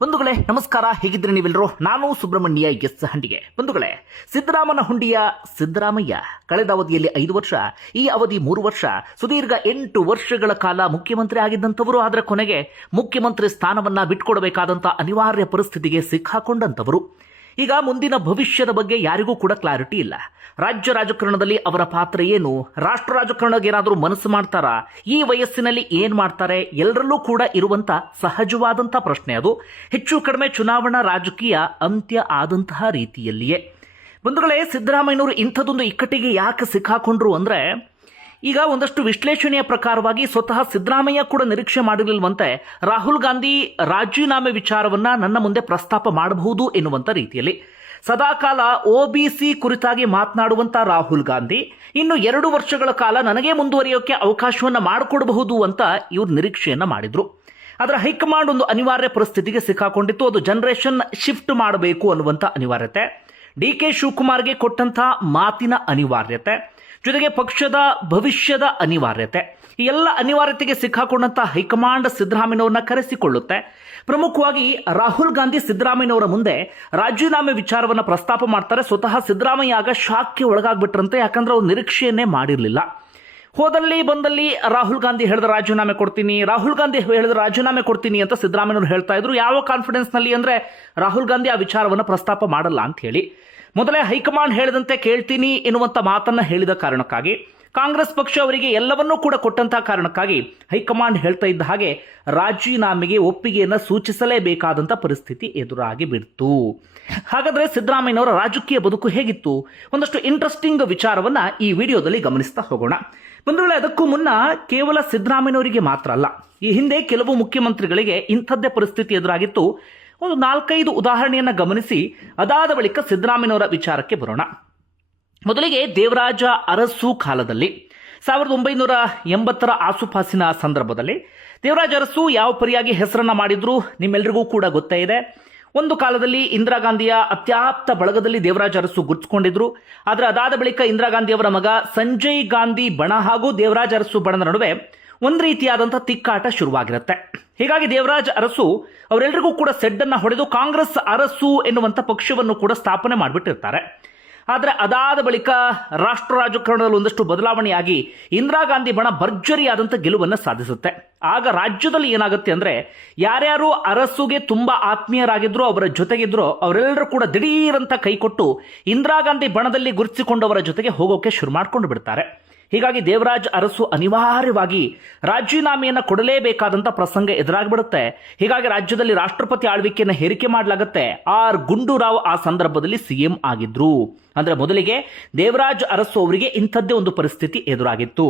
ಬಂಧುಗಳೇ ನಮಸ್ಕಾರ, ಹೇಗಿದ್ರೆ ನೀವೆಲ್ಲರೂ? ನಾನು ಸುಬ್ರಹ್ಮಣ್ಯ ಎಸ್ ಹಂಡಿಗೆ. ಬಂಧುಗಳೇ, ಸಿದ್ದರಾಮನ ಹುಂಡಿಯ ಸಿದ್ದರಾಮಯ್ಯ ಕಳೆದ ಅವಧಿಯಲ್ಲಿ 5 ವರ್ಷ, ಈ ಅವಧಿ 3 ವರ್ಷ, ಸುದೀರ್ಘ 8 ವರ್ಷಗಳ ಕಾಲ ಮುಖ್ಯಮಂತ್ರಿ ಆಗಿದ್ದಂಥವರು. ಆದರೆ ಕೊನೆಗೆ ಮುಖ್ಯಮಂತ್ರಿ ಸ್ಥಾನವನ್ನ ಬಿಟ್ಕೊಡಬೇಕಾದಂಥ ಅನಿವಾರ್ಯ ಪರಿಸ್ಥಿತಿಗೆ ಸಿಕ್ಕಾಕೊಂಡಂಥವರು. ಈಗ ಮುಂದಿನ ಭವಿಷ್ಯದ ಬಗ್ಗೆ ಯಾರಿಗೂ ಕೂಡ ಕ್ಲಾರಿಟಿ ಇಲ್ಲ. ರಾಜ್ಯ ರಾಜಕಾರಣದಲ್ಲಿ ಅವರ ಪಾತ್ರ ಏನು, ರಾಷ್ಟ್ರ ರಾಜಕಾರಣಕ್ಕೆ ಏನಾದರೂ ಮನಸ್ಸು ಮಾಡ್ತಾರಾ, ಈ ವಯಸ್ಸಿನಲ್ಲಿ ಏನ್ ಮಾಡ್ತಾರೆ, ಎಲ್ಲರಲ್ಲೂ ಕೂಡ ಇರುವಂತ ಸಹಜವಾದಂಥ ಪ್ರಶ್ನೆ ಅದು. ಹೆಚ್ಚು ಕಡಿಮೆ ಚುನಾವಣಾ ರಾಜಕೀಯ ಅಂತ್ಯ ಆದಂತಹ ರೀತಿಯಲ್ಲಿಯೇ. ಬಂಧುಗಳೇ, ಸಿದ್ದರಾಮಯ್ಯನವರು ಇಂಥದ್ದೊಂದು ಇಕ್ಕಟ್ಟಿಗೆ ಯಾಕೆ ಸಿಕ್ಕಾಕೊಂಡ್ರು ಅಂದ್ರೆ, ಈಗ ಒಂದಷ್ಟು ವಿಶ್ಲೇಷಣೆಯ ಪ್ರಕಾರವಾಗಿ ಸ್ವತಃ ಸಿದ್ದರಾಮಯ್ಯ ಕೂಡ ನಿರೀಕ್ಷೆ ಮಾಡಿರಲಿಲ್ವಂತೆ ರಾಹುಲ್ ಗಾಂಧಿ ರಾಜೀನಾಮೆ ವಿಚಾರವನ್ನ ನನ್ನ ಮುಂದೆ ಪ್ರಸ್ತಾಪ ಮಾಡಬಹುದು ಎನ್ನುವಂತ ರೀತಿಯಲ್ಲಿ. ಸದಾಕಾಲ ಒಬಿಸಿ ಕುರಿತಾಗಿ ಮಾತನಾಡುವಂತ ರಾಹುಲ್ ಗಾಂಧಿ ಇನ್ನು 2 ವರ್ಷಗಳ ಕಾಲ ನನಗೆ ಮುಂದುವರಿಯೋಕೆ ಅವಕಾಶವನ್ನ ಮಾಡಿಕೊಡಬಹುದು ಅಂತ ಇವರು ನಿರೀಕ್ಷೆಯನ್ನ ಮಾಡಿದ್ರು. ಆದರೆ ಹೈಕಮಾಂಡ್ ಒಂದು ಅನಿವಾರ್ಯ ಪರಿಸ್ಥಿತಿಗೆ ಸಿಕ್ಕಾಕೊಂಡಿತ್ತು. ಅದು ಜನರೇಷನ್ ಶಿಫ್ಟ್ ಮಾಡಬೇಕು ಅನ್ನುವಂಥ ಅನಿವಾರ್ಯತೆ, DK ಶಿವಕುಮಾರ್ಗೆ ಕೊಟ್ಟಂತ ಮಾತಿನ ಅನಿವಾರ್ಯತೆ, ಜೊತೆಗೆ ಪಕ್ಷದ ಭವಿಷ್ಯದ ಅನಿವಾರ್ಯತೆ, ಈ ಎಲ್ಲ ಅನಿವಾರ್ಯತೆಗೆ ಸಿಕ್ಕಾಕೊಂಡಂತ ಹೈಕಮಾಂಡ್ ಸಿದ್ದರಾಮಯ್ಯನವರನ್ನ ಕರೆಸಿಕೊಳ್ಳುತ್ತೆ. ಪ್ರಮುಖವಾಗಿ ರಾಹುಲ್ ಗಾಂಧಿ ಸಿದ್ದರಾಮಯ್ಯನವರ ಮುಂದೆ ರಾಜೀನಾಮೆ ವಿಚಾರವನ್ನು ಪ್ರಸ್ತಾಪ ಮಾಡ್ತಾರೆ. ಸ್ವತಃ ಸಿದ್ದರಾಮಯ್ಯ ಆಗ ಶಾಕ್ಗೆ ಒಳಗಾಗ್ಬಿಟ್ರಂತೆ, ಯಾಕಂದ್ರೆ ಅವ್ರು ನಿರೀಕ್ಷೆಯನ್ನೇ ಮಾಡಿರಲಿಲ್ಲ. ಹೋದಲ್ಲಿ ಬಂದಲ್ಲಿ ರಾಹುಲ್ ಗಾಂಧಿ ಹೇಳಿದ ರಾಜೀನಾಮೆ ಕೊಡ್ತೀನಿ, ರಾಹುಲ್ ಗಾಂಧಿ ಹೇಳಿದ ರಾಜೀನಾಮೆ ಕೊಡ್ತೀನಿ ಅಂತ ಸಿದ್ದರಾಮಯ್ಯನವರು ಹೇಳ್ತಾ ಇದ್ರು. ಯಾವ ಕಾನ್ಫಿಡೆನ್ಸ್ ನಲ್ಲಿ ಅಂದ್ರೆ, ರಾಹುಲ್ ಗಾಂಧಿ ಆ ವಿಚಾರವನ್ನು ಪ್ರಸ್ತಾಪ ಮಾಡಲ್ಲ ಅಂತ ಹೇಳಿ. ಮೊದಲೇ ಹೈಕಮಾಂಡ್ ಹೇಳಿದಂತೆ ಕೇಳ್ತೀನಿ ಎನ್ನುವಂತ ಮಾತನ್ನ ಹೇಳಿದ ಕಾರಣಕ್ಕಾಗಿ, ಕಾಂಗ್ರೆಸ್ ಪಕ್ಷ ಅವರಿಗೆ ಎಲ್ಲವನ್ನೂ ಕೂಡ ಕೊಟ್ಟಂತಹ ಕಾರಣಕ್ಕಾಗಿ ಹೈಕಮಾಂಡ್ ಹೇಳ್ತಾ ಇದ್ದ ಹಾಗೆ ರಾಜೀನಾಮೆಗೆ ಒಪ್ಪಿಗೆಯನ್ನ ಸೂಚಿಸಲೇಬೇಕಾದಂತ ಪರಿಸ್ಥಿತಿ ಎದುರಾಗಿ ಬಿಡ್ತು. ಹಾಗಾದ್ರೆ ಸಿದ್ದರಾಮಯ್ಯನವರ ರಾಜಕೀಯ ಬದುಕು ಹೇಗಿತ್ತು? ಒಂದಷ್ಟು ಇಂಟ್ರೆಸ್ಟಿಂಗ್ ವಿಚಾರವನ್ನ ಈ ವಿಡಿಯೋದಲ್ಲಿ ಗಮನಿಸ್ತಾ ಹೋಗೋಣ. ಬಂಧುಗಳೇ, ಅದಕ್ಕೂ ಮುನ್ನ ಕೇವಲ ಸಿದ್ದರಾಮಯ್ಯನವರಿಗೆ ಮಾತ್ರ ಅಲ್ಲ, ಈ ಹಿಂದೆ ಕೆಲವು ಮುಖ್ಯಮಂತ್ರಿಗಳಿಗೆ ಇಂಥದ್ದೇ ಪರಿಸ್ಥಿತಿ ಎದುರಾಗಿತ್ತು. ಒಂದು 4-5 ಉದಾಹರಣೆಯನ್ನ ಗಮನಿಸಿ ಅದಾದ ಬಳಿಕ ಸಿದ್ದರಾಮಯ್ಯನವರ ವಿಚಾರಕ್ಕೆ ಬರೋಣ. ಮೊದಲಿಗೆ ದೇವರಾಜ ಅರಸು ಕಾಲದಲ್ಲಿ 1980ರ ಆಸುಪಾಸಿನ ಸಂದರ್ಭದಲ್ಲಿ ದೇವರಾಜ ಅರಸು ಯಾವ ಪರಿಯಾಗಿ ಹೆಸರನ್ನ ಮಾಡಿದ್ರು ನಿಮ್ಮೆಲ್ಲರಿಗೂ ಕೂಡ ಗೊತ್ತೇ ಇದೆ. ಒಂದು ಕಾಲದಲ್ಲಿ ಇಂದಿರಾ ಗಾಂಧಿಯ ಅತ್ಯಾಪ್ತ ಬಳಗದಲ್ಲಿ ದೇವರಾಜ ಅರಸು ಗುರುತಿಸಿಕೊಂಡಿದ್ರು. ಆದರೆ ಅದಾದ ಬಳಿಕ ಇಂದಿರಾ ಗಾಂಧಿ ಅವರ ಮಗ ಸಂಜಯ್ ಗಾಂಧಿ ಬಣ ಹಾಗೂ ದೇವರಾಜ ಅರಸು ಬಣದ ನಡುವೆ ಒಂದು ರೀತಿಯಾದಂತಹ ತಿಕ್ಕಾಟ ಶುರುವಾಗಿರುತ್ತೆ. ಹೀಗಾಗಿ ದೇವರಾಜ ಅರಸು ಅವರೆಲ್ಲರಿಗೂ ಕೂಡ ಸೆಡ್ಡನ್ನ ಹೊಡೆದು ಕಾಂಗ್ರೆಸ್ ಅರಸು ಎನ್ನುವಂತ ಪಕ್ಷವನ್ನು ಕೂಡ ಸ್ಥಾಪನೆ ಮಾಡಿಬಿಟ್ಟಿರ್ತಾರೆ. ಆದರೆ ಅದಾದ ಬಳಿಕ ರಾಷ್ಟ್ರ ರಾಜಕಾರಣದಲ್ಲಿ ಒಂದಷ್ಟು ಬದಲಾವಣೆಯಾಗಿ ಇಂದಿರಾ ಗಾಂಧಿ ಬಣ ಭರ್ಜರಿಯಾದಂಥ ಗೆಲುವನ್ನು ಸಾಧಿಸುತ್ತೆ. ಆಗ ರಾಜ್ಯದಲ್ಲಿ ಏನಾಗುತ್ತೆ ಅಂದ್ರೆ, ಯಾರ್ಯಾರು ಅರಸುಗೆ ತುಂಬಾ ಆತ್ಮೀಯರಾಗಿದ್ರು, ಅವರ ಜೊತೆಗಿದ್ರು, ಅವರೆಲ್ಲರೂ ಕೂಡ ದಿಢೀರಂತ ಕೈಕೊಟ್ಟು ಇಂದಿರಾ ಗಾಂಧಿ ಬಣದಲ್ಲಿ ಗುರುತಿಸಿಕೊಂಡವರ ಜೊತೆಗೆ ಹೋಗೋಕೆ ಶುರು ಮಾಡ್ಕೊಂಡು ಬಿಡ್ತಾರೆ. ಹೀಗಾಗಿ ದೇವರಾಜ್ ಅರಸು ಅನಿವಾರ್ಯವಾಗಿ ರಾಜೀನಾಮೆಯನ್ನು ಕೊಡಲೇಬೇಕಾದಂಥ ಪ್ರಸಂಗ ಎದುರಾಗಿಬಿಡುತ್ತೆ. ಹೀಗಾಗಿ ರಾಜ್ಯದಲ್ಲಿ ರಾಷ್ಟ್ರಪತಿ ಆಳ್ವಿಕೆಯನ್ನು ಹೇರಿಕೆ ಮಾಡಲಾಗುತ್ತೆ. ಆರ್ ಗುಂಡೂರಾವ್ ಆ ಸಂದರ್ಭದಲ್ಲಿ CM ಆಗಿದ್ರು. ಅಂದ್ರೆ ಮೊದಲಿಗೆ ದೇವರಾಜ್ ಅರಸು ಅವರಿಗೆ ಇಂಥದ್ದೇ ಒಂದು ಪರಿಸ್ಥಿತಿ ಎದುರಾಗಿತ್ತು.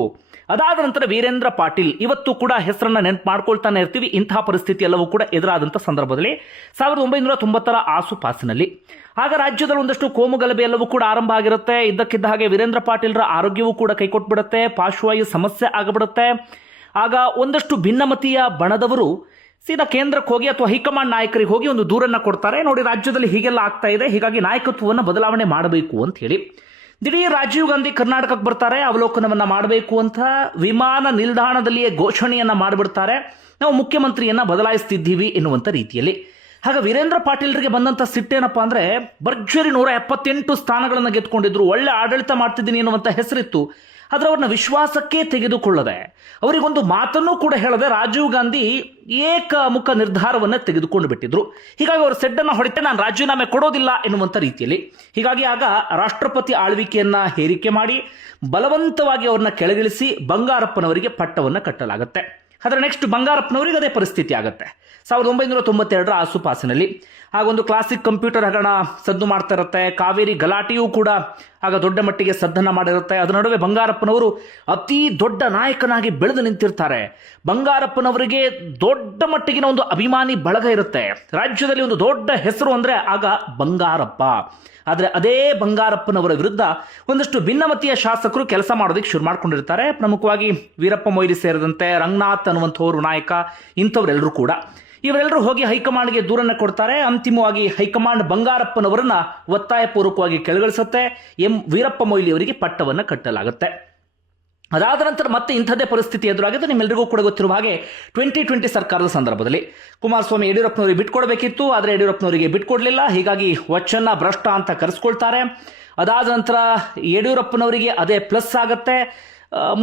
ಅದಾದ ನಂತರ ವೀರೇಂದ್ರ ಪಾಟೀಲ್, ಇವತ್ತು ಕೂಡ ಹೆಸರನ್ನ ನೆನಪು ಮಾಡ್ಕೊಳ್ತಾನೆ ಇರ್ತೀವಿ. ಇಂತಹ ಪರಿಸ್ಥಿತಿ ಎಲ್ಲವೂ ಕೂಡ ಎದುರಾದಂಥ ಸಂದರ್ಭದಲ್ಲಿ 1990ರ ಆಸುಪಾಸಿನಲ್ಲಿ ಆಗ ರಾಜ್ಯದಲ್ಲಿ ಒಂದಷ್ಟು ಕೋಮುಗಲಭೆ ಎಲ್ಲವೂ ಕೂಡ ಆರಂಭ ಆಗಿರುತ್ತೆ. ಇದ್ದಕ್ಕಿದ್ದ ಹಾಗೆ ವೀರೇಂದ್ರ ಪಾಟೀಲ್ರ ಆರೋಗ್ಯವೂ ಕೂಡ ಕೈಕೊಟ್ಬಿಡುತ್ತೆ, ಪಾರ್ಶ್ವವಾಯು ಸಮಸ್ಯೆ ಆಗಿಬಿಡುತ್ತೆ. ಆಗ ಒಂದಷ್ಟು ಭಿನ್ನಮತೀಯ ಬಣದವರು ಸೀದಾ ಕೇಂದ್ರಕ್ಕೆ ಹೋಗಿ ಅಥವಾ ಹೈಕಮಾಂಡ್ ನಾಯಕರಿಗೆ ಹೋಗಿ ಒಂದು ದೂರನ್ನ ಕೊಡ್ತಾರೆ. ನೋಡಿ, ರಾಜ್ಯದಲ್ಲಿ ಹೀಗೆಲ್ಲ ಆಗ್ತಾ ಇದೆ, ಹೀಗಾಗಿ ನಾಯಕತ್ವವನ್ನು ಬದಲಾವಣೆ ಮಾಡಬೇಕು ಅಂತ ಹೇಳಿ. ದಿಢೀರ್ ರಾಜೀವ್ ಗಾಂಧಿ ಕರ್ನಾಟಕಕ್ಕೆ ಬರ್ತಾರೆ, ಅವಲೋಕನವನ್ನ ಮಾಡಬೇಕು ಅಂತ ವಿಮಾನ ನಿಲ್ದಾಣದಲ್ಲಿಯೇ ಘೋಷಣೆಯನ್ನ ಮಾಡಿಬಿಡ್ತಾರೆ, ನಾವು ಮುಖ್ಯಮಂತ್ರಿಯನ್ನ ಬದಲಾಯಿಸ್ತಿದ್ದೀವಿ ಎನ್ನುವಂತ ರೀತಿಯಲ್ಲಿ. ಆಗ ವೀರೇಂದ್ರ ಪಾಟೀಲ್ರಿಗೆ ಬಂದಂತ ಸಿಟ್ಟೇನಪ್ಪ ಅಂದ್ರೆ, ಭರ್ಜರಿ 178 ಸ್ಥಾನಗಳನ್ನು ಗೆದ್ದುಕೊಂಡಿದ್ರು, ಒಳ್ಳೆ ಆಡಳಿತ ಮಾಡ್ತಿದ್ದೀನಿ ಎನ್ನುವಂತ ಹೆಸರಿತ್ತು. ಆದ್ರೆ ಅವ್ರನ್ನ ವಿಶ್ವಾಸಕ್ಕೆ ತೆಗೆದುಕೊಳ್ಳದೆ, ಅವರಿಗೊಂದು ಮಾತನ್ನೂ ಕೂಡ ಹೇಳದೆ ರಾಜೀವ್ ಗಾಂಧಿ ಏಕಮುಖ ನಿರ್ಧಾರವನ್ನ ತೆಗೆದುಕೊಂಡು ಬಿಟ್ಟಿದ್ರು. ಹೀಗಾಗಿ ಅವರು ಸೆಡ್ಡನ್ನು ಹೊಡಿತೆ, ನಾನು ರಾಜೀನಾಮೆ ಕೊಡೋದಿಲ್ಲ ಎನ್ನುವಂತ ರೀತಿಯಲ್ಲಿ. ಹೀಗಾಗಿ ಆಗ ರಾಷ್ಟ್ರಪತಿ ಆಳ್ವಿಕೆಯನ್ನ ಹೇರಿಕೆ ಮಾಡಿ ಬಲವಂತವಾಗಿ ಅವ್ರನ್ನ ಕೆಳಗಿಳಿಸಿ ಬಂಗಾರಪ್ಪನವರಿಗೆ ಪಟ್ಟವನ್ನು ಕಟ್ಟಲಾಗುತ್ತೆ. ಆದರೆ ನೆಕ್ಸ್ಟ್ ಬಂಗಾರಪ್ಪನವರಿಗೆ ಅದೇ ಪರಿಸ್ಥಿತಿ ಆಗುತ್ತೆ 1992ರ ಆಸುಪಾಸಿನಲ್ಲಿ. ಹಾಗೊಂದು ಕ್ಲಾಸಿಕ್ ಕಂಪ್ಯೂಟರ್ ಹಗರಣ ಸದ್ದು ಮಾಡ್ತಾ ಇರುತ್ತೆ. ಕಾವೇರಿ ಗಲಾಟೆಯೂ ಕೂಡ ಆಗ ದೊಡ್ಡ ಮಟ್ಟಿಗೆ ಸದ್ದನ್ನ ಮಾಡಿರುತ್ತೆ. ಅದರ ನಡುವೆ ಬಂಗಾರಪ್ಪನವರು ಅತಿ ದೊಡ್ಡ ನಾಯಕನಾಗಿ ಬೆಳೆದು ನಿಂತಿರ್ತಾರೆ. ಬಂಗಾರಪ್ಪನವರಿಗೆ ದೊಡ್ಡ ಮಟ್ಟಿಗಿನ ಒಂದು ಅಭಿಮಾನಿ ಬಳಗ ಇರುತ್ತೆ. ರಾಜ್ಯದಲ್ಲಿ ಒಂದು ದೊಡ್ಡ ಹೆಸರು ಅಂದ್ರೆ ಆಗ ಬಂಗಾರಪ್ಪ. ಆದರೆ ಅದೇ ಬಂಗಾರಪ್ಪನವರ ವಿರುದ್ಧ ಒಂದಷ್ಟು ಭಿನ್ನಮತೀಯ ಶಾಸಕರು ಕೆಲಸ ಮಾಡೋದಕ್ಕೆ ಶುರು ಮಾಡ್ಕೊಂಡಿರ್ತಾರೆ. ಪ್ರಮುಖವಾಗಿ ವೀರಪ್ಪ ಮೊಯ್ಲಿ ಸೇರಿದಂತೆ ರಂಗನಾಥ್ ಅನ್ನುವಂಥವರು ನಾಯಕ, ಇಂಥವರೆಲ್ಲರೂ ಕೂಡ ಇವರೆಲ್ಲರೂ ಹೋಗಿ ಹೈಕಮಾಂಡ್ಗೆ ದೂರನ್ನ ಕೊಡ್ತಾರೆ. ಅಂತಿಮವಾಗಿ ಹೈಕಮಾಂಡ್ ಬಂಗಾರಪ್ಪನವರನ್ನ ಒತ್ತಾಯಪೂರ್ವಕವಾಗಿ ಕೆಳಗಿಳಿಸುತ್ತೆ. ವೀರಪ್ಪ ಮೊಯ್ಲಿ ಅವರಿಗೆ ಪಟ್ಟವನ್ನು ಕಟ್ಟಲಾಗುತ್ತೆ. ಅದಾದ ನಂತರ ಮತ್ತೆ ಇಂಥದ್ದೇ ಪರಿಸ್ಥಿತಿ ಎದುರಾಗಿದೆ. ನಿಮ್ಮೆಲ್ಲರಿಗೂ ಕೂಡ ಗೊತ್ತಿರುವ ಹಾಗೆ 2020 ಸರ್ಕಾರದ ಸಂದರ್ಭದಲ್ಲಿ ಕುಮಾರಸ್ವಾಮಿ ಯಡಿಯೂರಪ್ಪನವರಿಗೆ ಬಿಟ್ಕೊಡ್ಬೇಕಿತ್ತು, ಆದರೆ ಯಡಿಯೂರಪ್ಪನವರಿಗೆ ಬಿಟ್ಕೊಡ್ಲಿಲ್ಲ. ಹೀಗಾಗಿ ವಚನ ಭ್ರಷ್ಟ ಅಂತ ಕರೆಸ್ಕೊಳ್ತಾರೆ. ಅದಾದ ನಂತರ ಯಡಿಯೂರಪ್ಪನವರಿಗೆ ಅದೇ ಪ್ಲಸ್ ಆಗತ್ತೆ.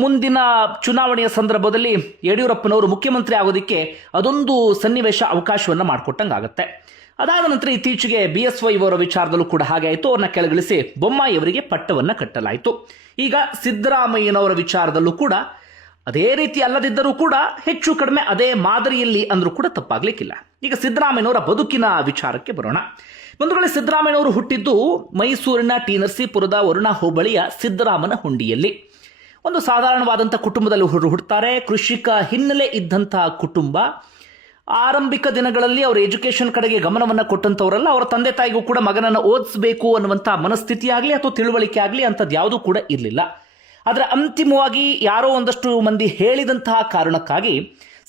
ಮುಂದಿನ ಚುನಾವಣೆಯ ಸಂದರ್ಭದಲ್ಲಿ ಯಡಿಯೂರಪ್ಪನವರು ಮುಖ್ಯಮಂತ್ರಿ ಆಗೋದಕ್ಕೆ ಅದೊಂದು ಸನ್ನಿವೇಶ ಅವಕಾಶವನ್ನು ಮಾಡಿಕೊಟ್ಟಂಗಾಗತ್ತೆ. ಅದಾದ ನಂತರ ಇತ್ತೀಚೆಗೆ BSY ಅವರ ವಿಚಾರದಲ್ಲೂ ಕೂಡ ಹಾಗೆ ಆಯಿತು. ಅವ್ರನ್ನ ಕೆಳಗಿಳಿಸಿ ಬೊಮ್ಮಾಯಿ ಅವರಿಗೆ ಪಟ್ಟವನ್ನು ಕಟ್ಟಲಾಯಿತು. ಈಗ ಸಿದ್ದರಾಮಯ್ಯನವರ ವಿಚಾರದಲ್ಲೂ ಕೂಡ ಅದೇ ರೀತಿ ಅಲ್ಲದಿದ್ದರೂ ಕೂಡ ಹೆಚ್ಚು ಕಡಿಮೆ ಅದೇ ಮಾದರಿಯಲ್ಲಿ ಅಂದ್ರೂ ಕೂಡ ತಪ್ಪಾಗ್ಲಿಕ್ಕಿಲ್ಲ. ಈಗ ಸಿದ್ದರಾಮಯ್ಯನವರ ಬದುಕಿನ ವಿಚಾರಕ್ಕೆ ಬರೋಣ. ಬಂಧುಗಳೇ, ಸಿದ್ದರಾಮಯ್ಯನವರು ಹುಟ್ಟಿದ್ದು ಮೈಸೂರಿನ ಟಿ ನರಸೀಪುರದ ವರುಣಾ ಹೋಬಳಿಯ ಸಿದ್ದರಾಮನ ಹುಂಡಿಯಲ್ಲಿ. ಒಂದು ಸಾಧಾರಣವಾದಂಥ ಕುಟುಂಬದಲ್ಲಿ ಹುಟ್ಟುತ್ತಾರೆ. ಕೃಷಿಕ ಹಿನ್ನೆಲೆ ಇದ್ದಂತಹ ಕುಟುಂಬ. ಆರಂಭಿಕ ದಿನಗಳಲ್ಲಿ ಅವರ ಎಜುಕೇಷನ್ ಕಡೆಗೆ ಗಮನವನ್ನು ಕೊಟ್ಟಂತವರಲ್ಲ. ಅವರ ತಂದೆ ತಾಯಿಗೂ ಕೂಡ ಮಗನನ್ನು ಓದಿಸಬೇಕು ಅನ್ನುವಂಥ ಮನಸ್ಥಿತಿ ಆಗಲಿ ಅಥವಾ ತಿಳುವಳಿಕೆ ಆಗಲಿ ಅಂಥದ್ದು ಯಾವುದೂ ಕೂಡ ಇರಲಿಲ್ಲ. ಆದರೆ ಅಂತಿಮವಾಗಿ ಯಾರೋ ಒಂದಷ್ಟು ಮಂದಿ ಹೇಳಿದಂತಹ ಕಾರಣಕ್ಕಾಗಿ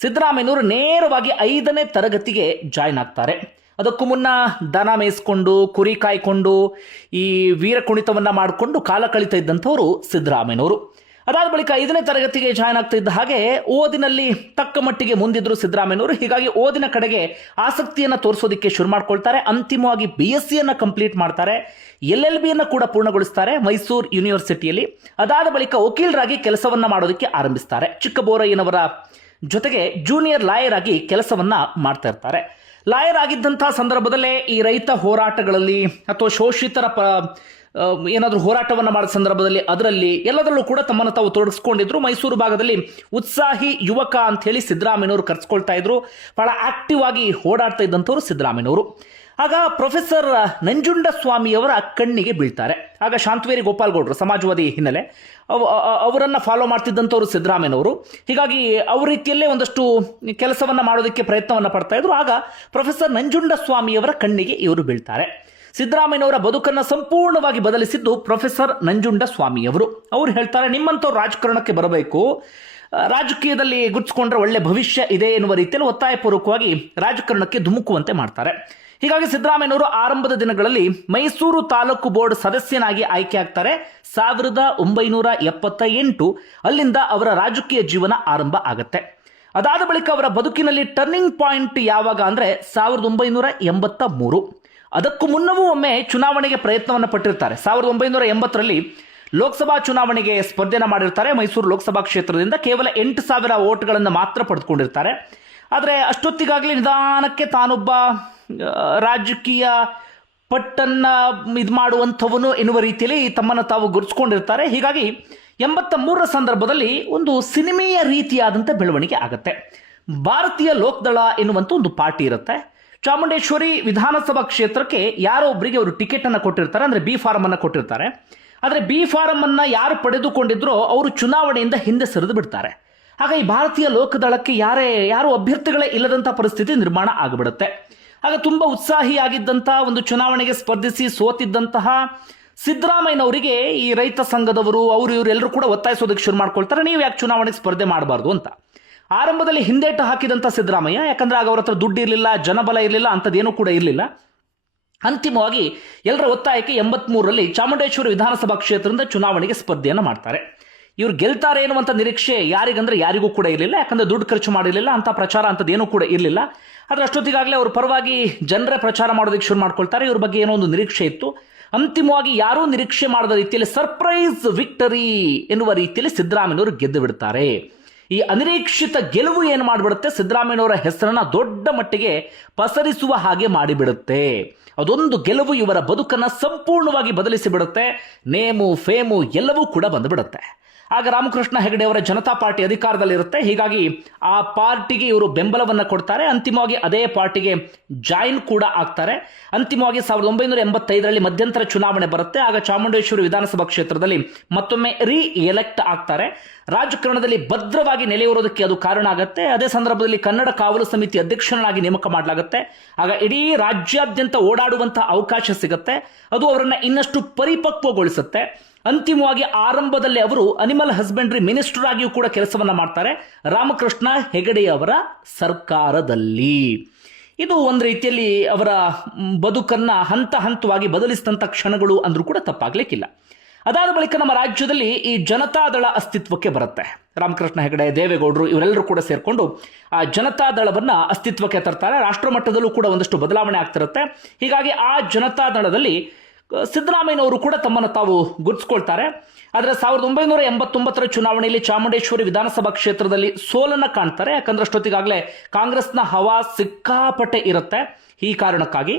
ಸಿದ್ದರಾಮಯ್ಯನವರು ನೇರವಾಗಿ 5ನೇ ತರಗತಿಗೆ ಜಾಯ್ನ್ ಆಗ್ತಾರೆ. ಅದಕ್ಕೂ ಮುನ್ನ ದನ ಮೇಯಿಸ್ಕೊಂಡು ಕುರಿ ಕಾಯ್ಕೊಂಡು ಈ ವೀರ ಕುಣಿತವನ್ನು ಮಾಡಿಕೊಂಡು ಕಾಲ ಕಳೀತಾ ಇದ್ದಂಥವರು ಸಿದ್ದರಾಮಯ್ಯನವರು. ಅದಾದ ಬಳಿಕ 5ನೇ ತರಗತಿಗೆ ಜಾಯ್ನ್ ಆಗ್ತಾ ಇದ್ದ ಹಾಗೆ ಓದಿನಲ್ಲಿ ತಕ್ಕ ಮಟ್ಟಿಗೆ ಮುಂದಿದ್ರು ಸಿದ್ದರಾಮಯ್ಯನವರು. ಹೀಗಾಗಿ ಓದಿನ ಕಡೆಗೆ ಆಸಕ್ತಿಯನ್ನು ತೋರಿಸೋದಕ್ಕೆ ಶುರು ಮಾಡ್ಕೊಳ್ತಾರೆ. ಅಂತಿಮವಾಗಿ BSc ಕಂಪ್ಲೀಟ್ ಮಾಡ್ತಾರೆ. LLB ಕೂಡ ಪೂರ್ಣಗೊಳಿಸ್ತಾರೆ ಮೈಸೂರು ಯೂನಿವರ್ಸಿಟಿಯಲ್ಲಿ. ಅದಾದ ಬಳಿಕ ವಕೀಲರಾಗಿ ಕೆಲಸವನ್ನ ಮಾಡೋದಕ್ಕೆ ಆರಂಭಿಸ್ತಾರೆ. ಚಿಕ್ಕಬೋರಯ್ಯನವರ ಜೊತೆಗೆ ಜೂನಿಯರ್ ಲಾಯರ್ ಆಗಿ ಕೆಲಸವನ್ನ ಮಾಡ್ತಾ ಇರ್ತಾರೆ. ಲಾಯರ್ ಆಗಿದ್ದಂತಹ ಸಂದರ್ಭದಲ್ಲೇ ಈ ರೈತ ಹೋರಾಟಗಳಲ್ಲಿ ಅಥವಾ ಶೋಷಿತರ ಏನಾದರೂ ಹೋರಾಟವನ್ನು ಮಾಡಿದ ಸಂದರ್ಭದಲ್ಲಿ ಅದರಲ್ಲಿ ಎಲ್ಲದರಲ್ಲೂ ಕೂಡ ತಮ್ಮನ್ನು ತಾವು ತೊಡಗಿಸ್ಕೊಂಡಿದ್ರು. ಮೈಸೂರು ಭಾಗದಲ್ಲಿ ಉತ್ಸಾಹಿ ಯುವಕ ಅಂತ ಹೇಳಿ ಸಿದ್ದರಾಮಯ್ಯನವರು ಕರೆಸ್ಕೊಳ್ತಾ ಇದ್ರು. ಬಹಳ ಆಕ್ಟಿವ್ ಆಗಿ ಓಡಾಡ್ತಾ ಇದ್ದಂಥವ್ರು ಸಿದ್ದರಾಮಯ್ಯನವರು. ಆಗ ಪ್ರೊಫೆಸರ್ ನಂಜುಂಡಸ್ವಾಮಿಯವರ ಕಣ್ಣಿಗೆ ಬೀಳ್ತಾರೆ. ಆಗ ಶಾಂತವೇರಿ ಗೋಪಾಲ್ಗೌಡರು ಸಮಾಜವಾದಿ ಹಿನ್ನೆಲೆ ಅವರನ್ನು ಫಾಲೋ ಮಾಡ್ತಿದ್ದಂಥವ್ರು ಸಿದ್ದರಾಮಯ್ಯನವರು. ಹೀಗಾಗಿ ಅವ್ರ ರೀತಿಯಲ್ಲೇ ಒಂದಷ್ಟು ಕೆಲಸವನ್ನು ಮಾಡೋದಕ್ಕೆ ಪ್ರಯತ್ನವನ್ನು ಪಡ್ತಾ ಇದ್ರು. ಆಗ ಪ್ರೊಫೆಸರ್ ನಂಜುಂಡಸ್ವಾಮಿಯವರ ಕಣ್ಣಿಗೆ ಇವರು ಬೀಳ್ತಾರೆ. ಸಿದ್ದರಾಮಯ್ಯನವರ ಬದುಕನ್ನು ಸಂಪೂರ್ಣವಾಗಿ ಬದಲಿಸಿದ್ದು ಪ್ರೊಫೆಸರ್ ನಂಜುಂಡಸ್ವಾಮಿಯವರು. ಅವರು ಹೇಳ್ತಾರೆ, ನಿಮ್ಮಂಥವ್ರು ರಾಜಕಾರಣಕ್ಕೆ ಬರಬೇಕು, ರಾಜಕೀಯದಲ್ಲಿ ಗುರ್ತಿಸ್ಕೊಂಡ್ರೆ ಒಳ್ಳೆ ಭವಿಷ್ಯ ಇದೆ ಎನ್ನುವ ರೀತಿಯಲ್ಲಿ ಒತ್ತಾಯಪೂರ್ವಕವಾಗಿ ರಾಜಕಾರಣಕ್ಕೆ ಧುಮುಕುವಂತೆ ಮಾಡ್ತಾರೆ. ಹೀಗಾಗಿ ಸಿದ್ದರಾಮಯ್ಯನವರು ಆರಂಭದ ದಿನಗಳಲ್ಲಿ ಮೈಸೂರು ತಾಲೂಕು ಬೋರ್ಡ್ ಸದಸ್ಯನಾಗಿ ಆಯ್ಕೆ ಆಗ್ತಾರೆ 1978. ಅಲ್ಲಿಂದ ಅವರ ರಾಜಕೀಯ ಜೀವನ ಆರಂಭ ಆಗತ್ತೆ. ಅದಾದ ಬಳಿಕ ಅವರ ಬದುಕಿನಲ್ಲಿ ಟರ್ನಿಂಗ್ ಪಾಯಿಂಟ್ ಯಾವಾಗ ಅಂದರೆ 1983. ಅದಕ್ಕೂ ಮುನ್ನವೂ ಒಮ್ಮೆ ಚುನಾವಣೆಗೆ ಪ್ರಯತ್ನವನ್ನು ಪಟ್ಟಿರ್ತಾರೆ. 1980ರಲ್ಲಿ ಲೋಕಸಭಾ ಚುನಾವಣೆಗೆ ಸ್ಪರ್ಧೆಯನ್ನು ಮಾಡಿರ್ತಾರೆ. ಮೈಸೂರು ಲೋಕಸಭಾ ಕ್ಷೇತ್ರದಿಂದ ಕೇವಲ 8,000 ಓಟ್ಗಳನ್ನು ಮಾತ್ರ ಪಡೆದುಕೊಂಡಿರ್ತಾರೆ. ಆದರೆ ಅಷ್ಟೊತ್ತಿಗಾಗಲೇ ನಿಧಾನಕ್ಕೆ ತಾನೊಬ್ಬ ರಾಜಕೀಯ ಪಟ್ಟನ್ನು ಇದು ಮಾಡುವಂಥವನು ಎನ್ನುವ ರೀತಿಯಲ್ಲಿ ತಮ್ಮನ್ನು ತಾವು ಗುರುತಿಸ್ಕೊಂಡಿರ್ತಾರೆ. ಹೀಗಾಗಿ 83ರ ಸಂದರ್ಭದಲ್ಲಿ ಒಂದು ಸಿನಿಮೆಯ ರೀತಿಯಾದಂಥ ಬೆಳವಣಿಗೆ ಆಗುತ್ತೆ. ಭಾರತೀಯ ಲೋಕದಳ ಎನ್ನುವಂಥ ಒಂದು ಪಾರ್ಟಿ ಇರುತ್ತೆ. ಚಾಮುಂಡೇಶ್ವರಿ ವಿಧಾನಸಭಾ ಕ್ಷೇತ್ರಕ್ಕೆ ಯಾರೋ ಒಬ್ಬರಿಗೆ ಅವರು ಟಿಕೆಟ್ ಅನ್ನು ಕೊಟ್ಟಿರ್ತಾರೆ, ಅಂದರೆ B ಫಾರಂ ಅನ್ನು ಕೊಟ್ಟಿರ್ತಾರೆ. ಆದರೆ B ಫಾರಂ ಅನ್ನು ಯಾರು ಪಡೆದುಕೊಂಡಿದ್ರೋ ಅವರು ಚುನಾವಣೆಯಿಂದ ಹಿಂದೆ ಸರಿದು ಬಿಡ್ತಾರೆ. ಹಾಗಾಗಿ ಭಾರತೀಯ ಲೋಕದಳಕ್ಕೆ ಯಾರು ಅಭ್ಯರ್ಥಿಗಳೇ ಇಲ್ಲದಂಥ ಪರಿಸ್ಥಿತಿ ನಿರ್ಮಾಣ ಆಗಿಬಿಡುತ್ತೆ. ಆಗ ತುಂಬ ಉತ್ಸಾಹಿಯಾಗಿದ್ದಂಥ ಒಂದು ಚುನಾವಣೆಗೆ ಸ್ಪರ್ಧಿಸಿ ಸೋತಿದ್ದಂತಹ ಸಿದ್ದರಾಮಯ್ಯನವರಿಗೆ ಈ ರೈತ ಸಂಘದವರು ಇವರೆಲ್ಲರೂ ಕೂಡ ಒತ್ತಾಯಿಸೋದಕ್ಕೆ ಶುರು ಮಾಡ್ಕೊಳ್ತಾರೆ, ನೀವು ಯಾಕೆ ಚುನಾವಣೆಗೆ ಸ್ಪರ್ಧೆ ಮಾಡಬಾರ್ದು ಅಂತ. ಆರಂಭದಲ್ಲಿ ಹಿಂದೇಟು ಹಾಕಿದಂಥ ಸಿದ್ದರಾಮಯ್ಯ, ಯಾಕಂದ್ರೆ ಆಗ ಅವರ ಹತ್ರ ದುಡ್ಡು ಇರಲಿಲ್ಲ, ಜನಬಲ ಇರಲಿಲ್ಲ, ಅಂಥದ್ದೇನೂ ಕೂಡ ಇರಲಿಲ್ಲ. ಅಂತಿಮವಾಗಿ ಎಲ್ಲರ ಒತ್ತಾಯಕ್ಕೆ 83ರಲ್ಲಿ ಚಾಮುಂಡೇಶ್ವರಿ ವಿಧಾನಸಭಾ ಕ್ಷೇತ್ರದಿಂದ ಚುನಾವಣೆಗೆ ಸ್ಪರ್ಧೆಯನ್ನು ಮಾಡ್ತಾರೆ. ಇವ್ರು ಗೆಲ್ತಾರೆ ಎನ್ನುವಂಥ ನಿರೀಕ್ಷೆ ಯಾರಿಗೂ ಕೂಡ ಇರಲಿಲ್ಲ. ಯಾಕಂದ್ರೆ ದುಡ್ಡು ಖರ್ಚು ಮಾಡಿರಲಿಲ್ಲ, ಅಂತ ಪ್ರಚಾರ ಅಂಥದ್ದೇನೂ ಕೂಡ ಇರಲಿಲ್ಲ. ಆದರೆ ಅಷ್ಟೊತ್ತಿಗಾಗಲೇ ಅವ್ರ ಪರವಾಗಿ ಜನರೇ ಪ್ರಚಾರ ಮಾಡೋದಕ್ಕೆ ಶುರು ಮಾಡ್ಕೊಳ್ತಾರೆ. ಇವ್ರ ಬಗ್ಗೆ ಏನೋ ಒಂದು ನಿರೀಕ್ಷೆ ಇತ್ತು. ಅಂತಿಮವಾಗಿ ಯಾರೂ ನಿರೀಕ್ಷೆ ಮಾಡದ ರೀತಿಯಲ್ಲಿ ಸರ್ಪ್ರೈಸ್ ವಿಕ್ಟರಿ ಎನ್ನುವ ರೀತಿಯಲ್ಲಿ ಸಿದ್ದರಾಮಯ್ಯನವರು ಗೆದ್ದು ಬಿಡ್ತಾರೆ. ಈ ಅನಿರೀಕ್ಷಿತ ಗೆಲುವು ಏನು ಮಾಡಿಬಿಡುತ್ತೆ, ಸಿದ್ದರಾಮಯ್ಯನವರ ಹೆಸರನ್ನ ದೊಡ್ಡ ಮಟ್ಟಿಗೆ ಪಸರಿಸುವ ಹಾಗೆ ಮಾಡಿಬಿಡುತ್ತೆ. ಅದೊಂದು ಗೆಲುವು ಇವರ ಬದುಕನ್ನು ಸಂಪೂರ್ಣವಾಗಿ ಬದಲಿಸಿ ಬಿಡುತ್ತೆ. ನೇಮು ಫೇಮು ಎಲ್ಲವೂ ಕೂಡ ಬಂದುಬಿಡುತ್ತೆ. ಆಗ ರಾಮಕೃಷ್ಣ ಹೆಗಡೆ ಅವರ ಜನತಾ ಪಾರ್ಟಿ ಅಧಿಕಾರದಲ್ಲಿರುತ್ತೆ. ಹೀಗಾಗಿ ಆ ಪಾರ್ಟಿಗೆ ಇವರು ಬೆಂಬಲವನ್ನು ಕೊಡ್ತಾರೆ. ಅಂತಿಮವಾಗಿ ಅದೇ ಪಾರ್ಟಿಗೆ ಜಾಯಿನ್ ಕೂಡ ಆಗ್ತಾರೆ. ಅಂತಿಮವಾಗಿ 1985ರಲ್ಲಿ ಮಧ್ಯಂತರ ಚುನಾವಣೆ ಬರುತ್ತೆ. ಆಗ ಚಾಮುಂಡೇಶ್ವರಿ ವಿಧಾನಸಭಾ ಕ್ಷೇತ್ರದಲ್ಲಿ ಮತ್ತೊಮ್ಮೆ ಎಲೆಕ್ಟ್ ಆಗ್ತಾರೆ. ರಾಜಕಾರಣದಲ್ಲಿ ಭದ್ರವಾಗಿ ನೆಲೆಯೂರೋದಕ್ಕೆ ಅದು ಕಾರಣ ಆಗುತ್ತೆ. ಅದೇ ಸಂದರ್ಭದಲ್ಲಿ ಕನ್ನಡ ಕಾವಲು ಸಮಿತಿ ಅಧ್ಯಕ್ಷರನ್ನಾಗಿ ನೇಮಕ ಮಾಡಲಾಗುತ್ತೆ. ಆಗ ಇಡೀ ರಾಜ್ಯಾದ್ಯಂತ ಓಡಾಡುವಂತಹ ಅವಕಾಶ ಸಿಗುತ್ತೆ. ಅದು ಅವರನ್ನ ಇನ್ನಷ್ಟು ಪರಿಪಕ್ವಗೊಳಿಸುತ್ತೆ. ಅಂತಿಮವಾಗಿ ಆರಂಭದಲ್ಲಿ ಅವರು ಅನಿಮಲ್ ಹಸ್ಬೆಂಡ್ರಿ ಮಿನಿಸ್ಟರ್ ಆಗಿಯೂ ಕೂಡ ಕೆಲಸವನ್ನ ಮಾಡ್ತಾರೆ ರಾಮಕೃಷ್ಣ ಹೆಗಡೆಯವರ ಸರ್ಕಾರದಲ್ಲಿ. ಇದು ಒಂದು ರೀತಿಯಲ್ಲಿ ಅವರ ಬದುಕನ್ನ ಹಂತ ಹಂತವಾಗಿ ಬದಲಿಸಿದಂಥ ಕ್ಷಣಗಳು ಅಂದ್ರೂ ಕೂಡ ತಪ್ಪಾಗ್ಲಿಕ್ಕಿಲ್ಲ. ಅದಾದ ಬಳಿಕ ನಮ್ಮ ರಾಜ್ಯದಲ್ಲಿ ಈ ಜನತಾದಳ ಅಸ್ತಿತ್ವಕ್ಕೆ ಬರುತ್ತೆ. ರಾಮಕೃಷ್ಣ ಹೆಗಡೆ, ದೇವೇಗೌಡರು ಇವರೆಲ್ಲರೂ ಕೂಡ ಸೇರ್ಕೊಂಡು ಆ ಜನತಾದಳವನ್ನ ಅಸ್ತಿತ್ವಕ್ಕೆ ತರ್ತಾರೆ. ರಾಷ್ಟ್ರ ಮಟ್ಟದಲ್ಲೂ ಕೂಡ ಒಂದಷ್ಟು ಬದಲಾವಣೆ ಆಗ್ತಿರುತ್ತೆ. ಹೀಗಾಗಿ ಆ ಜನತಾದಳದಲ್ಲಿ ಸಿದ್ದರಾಮಯ್ಯನವರು ಕೂಡ ತಮ್ಮನ್ನು ತಾವು ಗುರುತಿಸ್ಕೊಳ್ತಾರೆ. ಆದರೆ 1989 ಚುನಾವಣೆಯಲ್ಲಿ ಚಾಮುಂಡೇಶ್ವರಿ ವಿಧಾನಸಭಾ ಕ್ಷೇತ್ರದಲ್ಲಿ ಸೋಲನ್ನ ಕಾಣ್ತಾರೆ. ಯಾಕಂದ್ರೆ ಅಷ್ಟೊತ್ತಿಗಾಗಲೇ ಕಾಂಗ್ರೆಸ್ನ ಹವಾ ಸಿಕ್ಕಾಪಟ್ಟೆ ಇರುತ್ತೆ. ಈ ಕಾರಣಕ್ಕಾಗಿ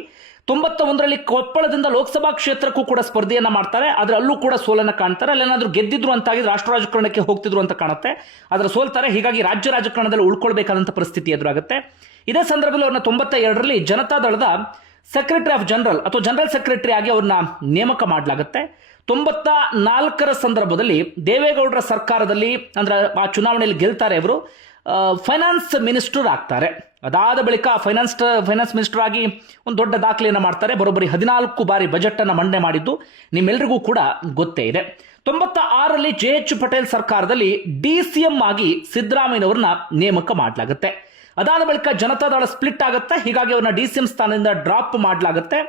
91ರಲ್ಲಿ ಕೊಪ್ಪಳದಿಂದ ಲೋಕಸಭಾ ಕ್ಷೇತ್ರಕ್ಕೂ ಕೂಡ ಸ್ಪರ್ಧೆಯನ್ನ ಮಾಡ್ತಾರೆ. ಆದ್ರೆ ಅಲ್ಲೂ ಕೂಡ ಸೋಲನ್ನ ಕಾಣ್ತಾರೆ. ಅಲ್ಲೇನಾದ್ರೂ ಗೆದ್ದಿದ್ರು ಅಂತಾಗಿದ್ರೆ ರಾಷ್ಟ್ರ ರಾಜಕಾರಣಕ್ಕೆ ಹೋಗ್ತಿದ್ರು ಅಂತ ಕಾಣುತ್ತೆ. ಆದ್ರೆ ಸೋಲ್ತಾರೆ. ಹೀಗಾಗಿ ರಾಜ್ಯ ರಾಜಕಾರಣದಲ್ಲಿ ಉಳ್ಕೊಳ್ಬೇಕಾದಂತ ಪರಿಸ್ಥಿತಿ ಎದುರಾಗುತ್ತೆ. ಇದೇ ಸಂದರ್ಭದಲ್ಲಿ ಅವ್ರನ್ನ 92ರಲ್ಲಿ ಜನತಾದಳದ ಸೆಕ್ರೆಟರಿ ಆಫ್ ಜನರಲ್ ಅಥವಾ ಜನರಲ್ ಸೆಕ್ರೆಟರಿ ಆಗಿ ಅವ್ರನ್ನ ನೇಮಕ ಮಾಡಲಾಗುತ್ತೆ. 94ರ ಸಂದರ್ಭದಲ್ಲಿ ದೇವೇಗೌಡರ ಸರ್ಕಾರದಲ್ಲಿ ಅಂದ್ರೆ ಆ ಚುನಾವಣೆಯಲ್ಲಿ ಗೆಲ್ತಾರೆ. ಅವರು ಫೈನಾನ್ಸ್ ಮಿನಿಸ್ಟರ್ ಆಗ್ತಾರೆ. ಅದಾದ ಬಳಿಕ ಫೈನಾನ್ಸ್ ಮಿನಿಸ್ಟರ್ ಆಗಿ ಒಂದು ದೊಡ್ಡ ದಾಖಲೆಯನ್ನು ಮಾಡ್ತಾರೆ. ಬರೋಬ್ಬರಿ 14 ಬಾರಿ ಬಜೆಟ್ ಅನ್ನು ಮಂಡನೆ ಮಾಡಿದ್ದು ನಿಮ್ಮೆಲ್ಲರಿಗೂ ಕೂಡ ಗೊತ್ತೇ ಇದೆ. 96ರಲ್ಲಿ JH ಪಟೇಲ್ ಸರ್ಕಾರದಲ್ಲಿ DCM ಆಗಿ ಸಿದ್ದರಾಮಯ್ಯನವ್ರನ್ನ ನೇಮಕ ಮಾಡಲಾಗುತ್ತೆ. ಅದಾದ ಬಳಿಕ ಜನತಾದಳ ಸ್ಪ್ಲಿಟ್ ಆಗುತ್ತೆ. ಹೀಗಾಗಿ ಅವ್ರನ್ನ DCM ಸ್ಥಾನದಿಂದ ಡ್ರಾಪ್ ಮಾಡಲಾಗುತ್ತೆ.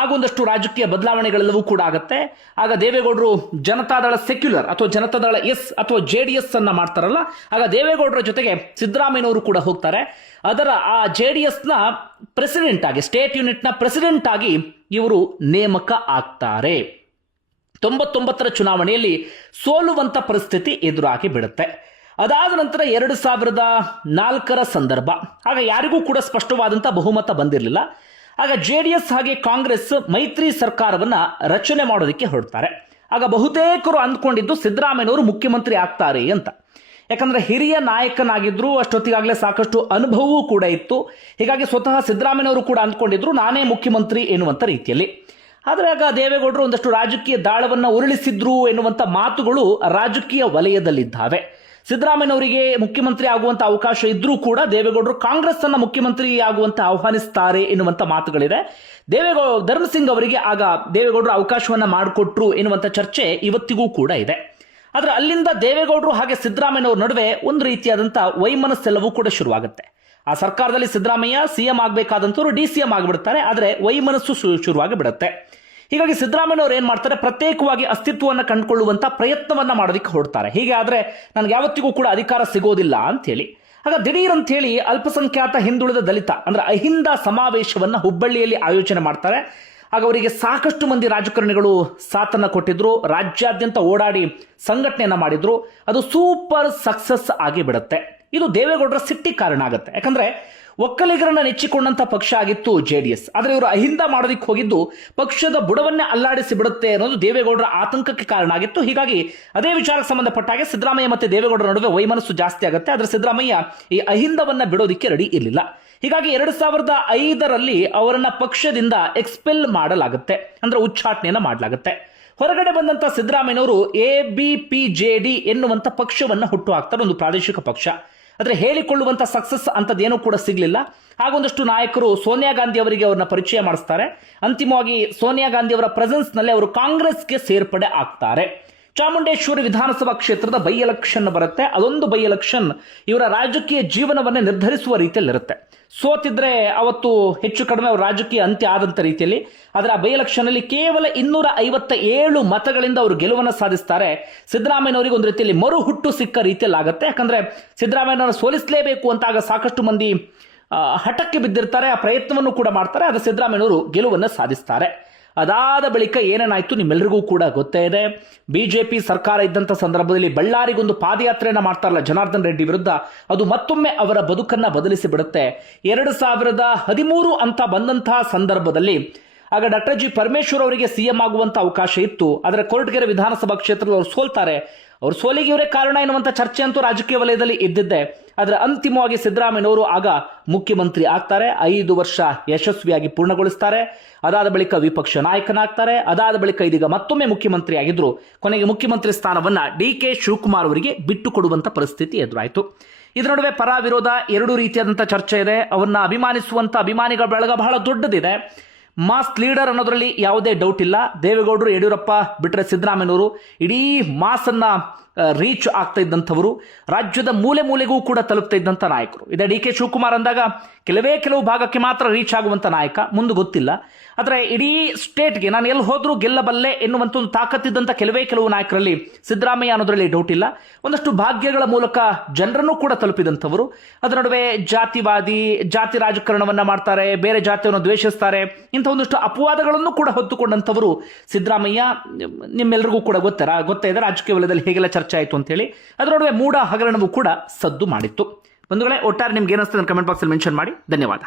ಆಗೊಂದಷ್ಟು ರಾಜಕೀಯ ಬದಲಾವಣೆಗಳೆಲ್ಲವೂ ಕೂಡ ಆಗುತ್ತೆ. ಆಗ ದೇವೇಗೌಡರು ಜನತಾದಳ ಸೆಕ್ಯುಲರ್ ಅಥವಾ ಜನತಾದಳ ಎಸ್ ಅಥವಾ JDS ಅನ್ನ ಮಾಡ್ತಾರಲ್ಲ, ಆಗ ದೇವೇಗೌಡರ ಜೊತೆಗೆ ಸಿದ್ದರಾಮಯ್ಯನವರು ಕೂಡ ಹೋಗ್ತಾರೆ. ಅದರ ಆ JDSನ ಪ್ರೆಸಿಡೆಂಟ್ ಆಗಿ, ಸ್ಟೇಟ್ ಯೂನಿಟ್ನ ಪ್ರೆಸಿಡೆಂಟ್ ಆಗಿ ಇವರು ನೇಮಕ ಆಗ್ತಾರೆ. 99ರ ಚುನಾವಣೆಯಲ್ಲಿ ಸೋಲುವಂತ ಪರಿಸ್ಥಿತಿ ಎದುರಾಗಿ ಬಿಡುತ್ತೆ. ಅದಾದ ನಂತರ 2004ರ ಸಂದರ್ಭ, ಆಗ ಯಾರಿಗೂ ಕೂಡ ಸ್ಪಷ್ಟವಾದಂಥ ಬಹುಮತ ಬಂದಿರಲಿಲ್ಲ. ಆಗ JDS ಹಾಗೆ ಕಾಂಗ್ರೆಸ್ ಮೈತ್ರಿ ಸರ್ಕಾರವನ್ನ ರಚನೆ ಮಾಡೋದಕ್ಕೆ ಹೊರಡ್ತಾರೆ. ಆಗ ಬಹುತೇಕರು ಅಂದ್ಕೊಂಡಿದ್ದು ಸಿದ್ದರಾಮಯ್ಯನವರು ಮುಖ್ಯಮಂತ್ರಿ ಆಗ್ತಾರೆ ಅಂತ. ಯಾಕಂದ್ರೆ ಹಿರಿಯ ನಾಯಕನಾಗಿದ್ರು, ಅಷ್ಟೊತ್ತಿಗಾಗಲೇ ಸಾಕಷ್ಟು ಅನುಭವವೂ ಕೂಡ ಇತ್ತು. ಹೀಗಾಗಿ ಸ್ವತಃ ಸಿದ್ದರಾಮಯ್ಯನವರು ಕೂಡ ಅಂದ್ಕೊಂಡಿದ್ರು ನಾನೇ ಮುಖ್ಯಮಂತ್ರಿ ಎನ್ನುವಂತ ರೀತಿಯಲ್ಲಿ. ಆದರೆ ಆಗ ದೇವೇಗೌಡರು ಒಂದಷ್ಟು ರಾಜಕೀಯ ದಾಳವನ್ನ ಉರುಳಿಸಿದ್ರು ಎನ್ನುವಂತ ಮಾತುಗಳು ರಾಜಕೀಯ ವಲಯದಲ್ಲಿದ್ದಾವೆ. ಸಿದ್ದರಾಮಯ್ಯನವರಿಗೆ ಮುಖ್ಯಮಂತ್ರಿ ಆಗುವಂತ ಅವಕಾಶ ಇದ್ರೂ ಕೂಡ ದೇವೇಗೌಡರು ಕಾಂಗ್ರೆಸ್ ಅನ್ನ ಮುಖ್ಯಮಂತ್ರಿ ಆಗುವಂತ ಆಹ್ವಾನಿಸ್ತಾರೆ ಎನ್ನುವಂತ ಮಾತುಗಳಿದೆ. ಧರ್ಮಸಿಂಗ್ ಅವರಿಗೆ ಆಗ ದೇವೇಗೌಡರು ಅವಕಾಶವನ್ನ ಮಾಡಿಕೊಟ್ರು ಎನ್ನುವಂತ ಚರ್ಚೆ ಇವತ್ತಿಗೂ ಕೂಡ ಇದೆ. ಆದ್ರೆ ಅಲ್ಲಿಂದ ದೇವೇಗೌಡರು ಹಾಗೆ ಸಿದ್ದರಾಮಯ್ಯನವರ ನಡುವೆ ಒಂದು ರೀತಿಯಾದಂತ ವೈಮನಸ್ಸೆಲ್ಲವೂ ಕೂಡ ಶುರುವಾಗುತ್ತೆ. ಆ ಸರ್ಕಾರದಲ್ಲಿ ಸಿದ್ದರಾಮಯ್ಯ CM ಆಗಬೇಕಾದಂತವರು DCM ಆಗಿಬಿಡ್ತಾರೆ. ಆದ್ರೆ ವೈಮನಸ್ಸು ಶುರುವಾಗಿ ಬಿಡುತ್ತೆ. ಹೀಗಾಗಿ ಸಿದ್ದರಾಮಯ್ಯನವರು ಏನ್ ಮಾಡ್ತಾರೆ, ಪ್ರತ್ಯೇಕವಾಗಿ ಅಸ್ತಿತ್ವವನ್ನು ಕಂಡುಕೊಳ್ಳುವಂತ ಪ್ರಯತ್ನವನ್ನ ಮಾಡೋದಕ್ಕೆ ಹೊರಡ್ತಾರೆ. ಹೀಗೆ ಆದ್ರೆ ನನಗೆ ಯಾವತ್ತಿಗೂ ಕೂಡ ಅಧಿಕಾರ ಸಿಗೋದಿಲ್ಲ ಅಂತ ಹೇಳಿ. ಆಗ ದಿಢೀರ್ ಅಂತ ಹೇಳಿ ಅಲ್ಪಸಂಖ್ಯಾತ ಹಿಂದುಳಿದ ದಲಿತ ಅಂದ್ರೆ ಅಹಿಂದ ಸಮಾವೇಶವನ್ನ ಹುಬ್ಬಳ್ಳಿಯಲ್ಲಿ ಆಯೋಜನೆ ಮಾಡ್ತಾರೆ. ಆಗ ಅವರಿಗೆ ಸಾಕಷ್ಟು ಮಂದಿ ರಾಜಕಾರಣಿಗಳು ಸಾಥನ್ನ ಕೊಟ್ಟಿದ್ರು. ರಾಜ್ಯಾದ್ಯಂತ ಓಡಾಡಿ ಸಂಘಟನೆಯನ್ನ ಮಾಡಿದ್ರು. ಅದು ಸೂಪರ್ ಸಕ್ಸಸ್ ಆಗಿ ಬಿಡುತ್ತೆ. ಇದು ದೇವೇಗೌಡರ ಸಿಟ್ಟಿ ಕಾರಣ ಆಗುತ್ತೆ. ಯಾಕಂದ್ರೆ ಒಕ್ಕಲಿಗರನ್ನ ನೆಚ್ಚಿಕೊಂಡಂತ ಪಕ್ಷ ಆಗಿತ್ತು JDS. ಆದ್ರೆ ಇವರು ಅಹಿಂದ ಮಾಡೋದಕ್ಕೆ ಹೋಗಿದ್ದು ಪಕ್ಷದ ಬುಡವನ್ನೇ ಅಲ್ಲಾಡಿಸಿ ಬಿಡುತ್ತೆ ಅನ್ನೋದು ದೇವೇಗೌಡರ ಆತಂಕಕ್ಕೆ ಕಾರಣ ಆಗಿತ್ತು. ಹೀಗಾಗಿ ಅದೇ ವಿಚಾರಕ್ಕೆ ಸಂಬಂಧಪಟ್ಟ ಹಾಗೆ ಸಿದ್ದರಾಮಯ್ಯ ಮತ್ತೆ ದೇವೇಗೌಡರ ನಡುವೆ ವೈಮನಸ್ಸು ಜಾಸ್ತಿ ಆಗುತ್ತೆ. ಆದ್ರೆ ಸಿದ್ದರಾಮಯ್ಯ ಈ ಅಹಿಂದವನ್ನ ಬಿಡೋದಿಕ್ಕೆ ರೆಡಿ ಇರಲಿಲ್ಲ. ಹೀಗಾಗಿ 2005ರಲ್ಲಿ ಅವರನ್ನ ಪಕ್ಷದಿಂದ ಎಕ್ಸ್ಪೆಲ್ ಮಾಡಲಾಗುತ್ತೆ, ಅಂದ್ರೆ ಉಚ್ಚಾಟನೆಯನ್ನ ಮಾಡಲಾಗುತ್ತೆ. ಹೊರಗಡೆ ಬಂದಂತ ಸಿದ್ದರಾಮಯ್ಯನವರು ABPJD ಎನ್ನುವಂತ ಪಕ್ಷವನ್ನ ಹುಟ್ಟು ಹಾಕ್ತಾರೆ, ಒಂದು ಪ್ರಾದೇಶಿಕ ಪಕ್ಷ. ಆದ್ರೆ ಹೇಳಿಕೊಳ್ಳುವಂತ ಸಕ್ಸಸ್ ಅಂತದೇನೂ ಕೂಡ ಸಿಗ್ಲಿಲ್ಲ. ಹಾಗೊಂದಷ್ಟು ನಾಯಕರು ಸೋನಿಯಾ ಗಾಂಧಿ ಅವರಿಗೆ ಅವ್ರನ್ನ ಪರಿಚಯ ಮಾಡಿಸ್ತಾರೆ. ಅಂತಿಮವಾಗಿ ಸೋನಿಯಾ ಗಾಂಧಿ ಅವರ ಪ್ರೆಸೆನ್ಸ್ ನಲ್ಲಿ ಅವರು ಕಾಂಗ್ರೆಸ್ಗೆ ಸೇರ್ಪಡೆ ಆಗ್ತಾರೆ. ಚಾಮುಂಡೇಶ್ವರಿ ವಿಧಾನಸಭಾ ಕ್ಷೇತ್ರದ ಬೈ ಎಲೆಕ್ಷನ್ ಬರುತ್ತೆ. ಅದೊಂದು ಬೈ ಎಲೆಕ್ಷನ್ ಇವರ ರಾಜಕೀಯ ಜೀವನವನ್ನೇ ನಿರ್ಧರಿಸುವ ರೀತಿಯಲ್ಲಿರುತ್ತೆ. ಸೋತಿದ್ರೆ ಅವತ್ತು ಹೆಚ್ಚು ಕಡಿಮೆ ಅವರ ರಾಜಕೀಯ ಅಂತ್ಯ ಆದಂತ ರೀತಿಯಲ್ಲಿ. ಆದರೆ ಆ ಬೈ ಎಲೆಕ್ಷನ್ ಅಲ್ಲಿ ಕೇವಲ 257 ಮತಗಳಿಂದ ಅವರು ಗೆಲುವನ್ನು ಸಾಧಿಸ್ತಾರೆ. ಸಿದ್ದರಾಮಯ್ಯನವರಿಗೆ ಒಂದು ರೀತಿಯಲ್ಲಿ ಮರು ಹುಟ್ಟು ಸಿಕ್ಕ ರೀತಿಯಲ್ಲಿ ಆಗುತ್ತೆ. ಯಾಕಂದ್ರೆ ಸಿದ್ದರಾಮಯ್ಯನವರು ಸೋಲಿಸಲೇಬೇಕು ಅಂತ ಆಗ ಸಾಕಷ್ಟು ಮಂದಿ ಹಠಕ್ಕೆ ಬಿದ್ದಿರ್ತಾರೆ. ಆ ಪ್ರಯತ್ನವನ್ನು ಕೂಡ ಮಾಡ್ತಾರೆ. ಆಗ ಸಿದ್ದರಾಮಯ್ಯನವರು ಗೆಲುವನ್ನು ಸಾಧಿಸ್ತಾರೆ. ಅದಾದ ಬಳಿಕ ಏನೇನಾಯ್ತು ನಿಮ್ಮೆಲ್ಲರಿಗೂ ಕೂಡ ಗೊತ್ತೇ ಇದೆ. ಬಿಜೆಪಿ ಸರ್ಕಾರ ಇದ್ದಂತ ಸಂದರ್ಭದಲ್ಲಿ ಬಳ್ಳಾರಿಗೊಂದು ಪಾದಯಾತ್ರೆಯನ್ನ ಮಾಡ್ತಾರಲ್ಲ ಜನಾರ್ದನ್ ರೆಡ್ಡಿ ವಿರುದ್ಧ, ಅದು ಮತ್ತೊಮ್ಮೆ ಅವರ ಬದುಕನ್ನ ಬದಲಿಸಿ ಬಿಡುತ್ತೆ. 2013 ಅಂತ ಬಂದಂತಹ ಸಂದರ್ಭದಲ್ಲಿ ಆಗ ಡಾಕ್ಟರ್ G ಪರಮೇಶ್ವರ್ ಅವರಿಗೆ CM ಆಗುವಂತ ಅವಕಾಶ ಇತ್ತು. ಆದರೆ ಕೊರಟಗೆರೆ ವಿಧಾನಸಭಾ ಕ್ಷೇತ್ರದಲ್ಲಿ ಅವರು ಸೋಲ್ತಾರೆ. ಅವ್ರ ಸೋಲಿಗೆ ಇವರೇ ಕಾರಣ ಎನ್ನುವಂತ ಚರ್ಚೆ ಅಂತೂ ರಾಜಕೀಯ ವಲಯದಲ್ಲಿ ಇದ್ದಿದ್ದೆ. ಆದರೆ ಅಂತಿಮವಾಗಿ ಸಿದ್ದರಾಮಯ್ಯನವರು ಆಗ ಮುಖ್ಯಮಂತ್ರಿ ಆಗ್ತಾರೆ. 5 ವರ್ಷ ಯಶಸ್ವಿಯಾಗಿ ಪೂರ್ಣಗೊಳಿಸ್ತಾರೆ. ಅದಾದ ಬಳಿಕ ವಿಪಕ್ಷ ನಾಯಕನಾಗ್ತಾರೆ. ಅದಾದ ಬಳಿಕ ಇದೀಗ ಮತ್ತೊಮ್ಮೆ ಮುಖ್ಯಮಂತ್ರಿ ಆಗಿದ್ರು. ಕೊನೆಗೆ ಮುಖ್ಯಮಂತ್ರಿ ಸ್ಥಾನವನ್ನ DK ಶಿವಕುಮಾರ್ ಅವರಿಗೆ ಬಿಟ್ಟು ಕೊಡುವಂತ ಪರಿಸ್ಥಿತಿ ಎದುರಾಯಿತು. ಇದರ ನಡುವೆ ಪರ ವಿರೋಧ ಎರಡೂ ರೀತಿಯಾದಂಥ ಚರ್ಚೆ ಇದೆ. ಅವನ್ನ ಅಭಿಮಾನಿಸುವಂತ ಅಭಿಮಾನಿಗಳ ಬಳಗ ಬಹಳ ದೊಡ್ಡದಿದೆ. ಮಾಸ್ ಲೀಡರ್ ಅನ್ನೋದ್ರಲ್ಲಿ ಯಾವುದೇ ಡೌಟ್ ಇಲ್ಲ. ದೇವೇಗೌಡರು, ಯಡಿಯೂರಪ್ಪ ಬಿಟ್ಟರೆ ಸಿದ್ದರಾಮಯ್ಯನವರು ಇಡೀ ಮಾಸನ್ನ ರೀಚ್ ಆಗ್ತಾ ಇದ್ದಂಥವರು, ರಾಜ್ಯದ ಮೂಲೆ ಮೂಲೆಗೂ ಕೂಡ ತಲುಪ್ತಾ ಇದ್ದಂಥ ನಾಯಕರು. ಇದೇ ಡಿ ಕೆ ಶಿವಕುಮಾರ್ ಅಂದಾಗ ಕೆಲವು ಭಾಗಕ್ಕೆ ಮಾತ್ರ ರೀಚ್ ಆಗುವಂಥ ನಾಯಕ, ಮುಂದೆ ಗೊತ್ತಿಲ್ಲ. ಆದರೆ ಇಡೀ ಸ್ಟೇಟ್ಗೆ ನಾನು ಎಲ್ಲಿ ಹೋದ್ರೂ ಗೆಲ್ಲಬಲ್ಲೆ ಎನ್ನುವಂಥ ಒಂದು ತಾಕತ್ತಿದ್ದಂಥ ಕೆಲವು ನಾಯಕರಲ್ಲಿ ಸಿದ್ದರಾಮಯ್ಯ ಅನ್ನೋದರಲ್ಲಿ ಡೌಟ್ ಇಲ್ಲ. ಒಂದಷ್ಟು ಭಾಗ್ಯಗಳ ಮೂಲಕ ಜನರನ್ನು ಕೂಡ ತಲುಪಿದಂಥವರು. ಅದರ ನಡುವೆ ಜಾತಿವಾದಿ, ಜಾತಿ ರಾಜಕಾರಣವನ್ನ ಮಾಡ್ತಾರೆ, ಬೇರೆ ಜಾತಿಯನ್ನು ದ್ವೇಷಿಸ್ತಾರೆ, ಇಂಥ ಒಂದಷ್ಟು ಅಪವಾದಗಳನ್ನು ಕೂಡ ಹೊತ್ತುಕೊಂಡಂಥವರು ಸಿದ್ದರಾಮಯ್ಯ. ನಿಮ್ಮೆಲ್ಲರಿಗೂ ಕೂಡ ಗೊತ್ತೇ ಇದೆ ರಾಜಕೀಯ ವಲಯದಲ್ಲಿ ಹೇಗೆಲ್ಲ ಚರ್ಚೆ ಆಯಿತು ಅಂತ ಹೇಳಿ. ಅದರ ನಡುವೆ ಮೂಡ ಹಗರಣವೂ ಕೂಡ ಸದ್ದು ಮಾಡಿತ್ತು. ಬಂಧುಗಳೇ, ಒಟ್ಟಾರೆ ನಿಮ್ಗೆ ಏನಿಸ್ತದೆ ಕಮೆಂಟ್ ಬಾಕ್ಸಲ್ಲಿ ಮೆನ್ಷನ್ ಮಾಡಿ. ಧನ್ಯವಾದ.